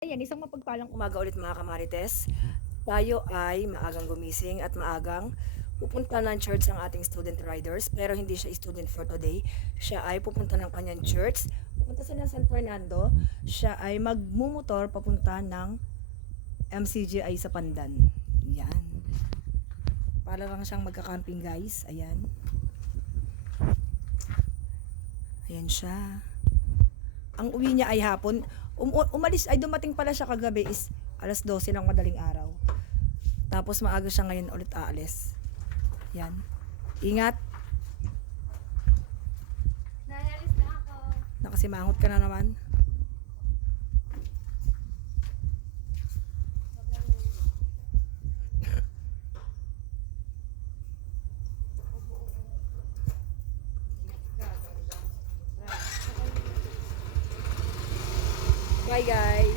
Ayan, isang mapagpalang umaga ulit mga kamarites. Tayo ay maagang gumising at maagang pupunta ng church ang ating student riders, pero hindi siya student for today. Siya ay pupunta ng kanyang church, pupunta siya ng San Fernando. Siya ay magmumotor papunta ng MCGI sa Pandan. Yan. Para lang siyang magka-camping guys. Ayan. Ayan siya. Ang uwi niya ay hapon. Dumating pala siya kagabi is alas 12 ng madaling araw. Tapos maaga siya ngayon ulit aalis. Yan. Ingat. Nayalis na ako. Nakasimangot ka na naman. Bye guys.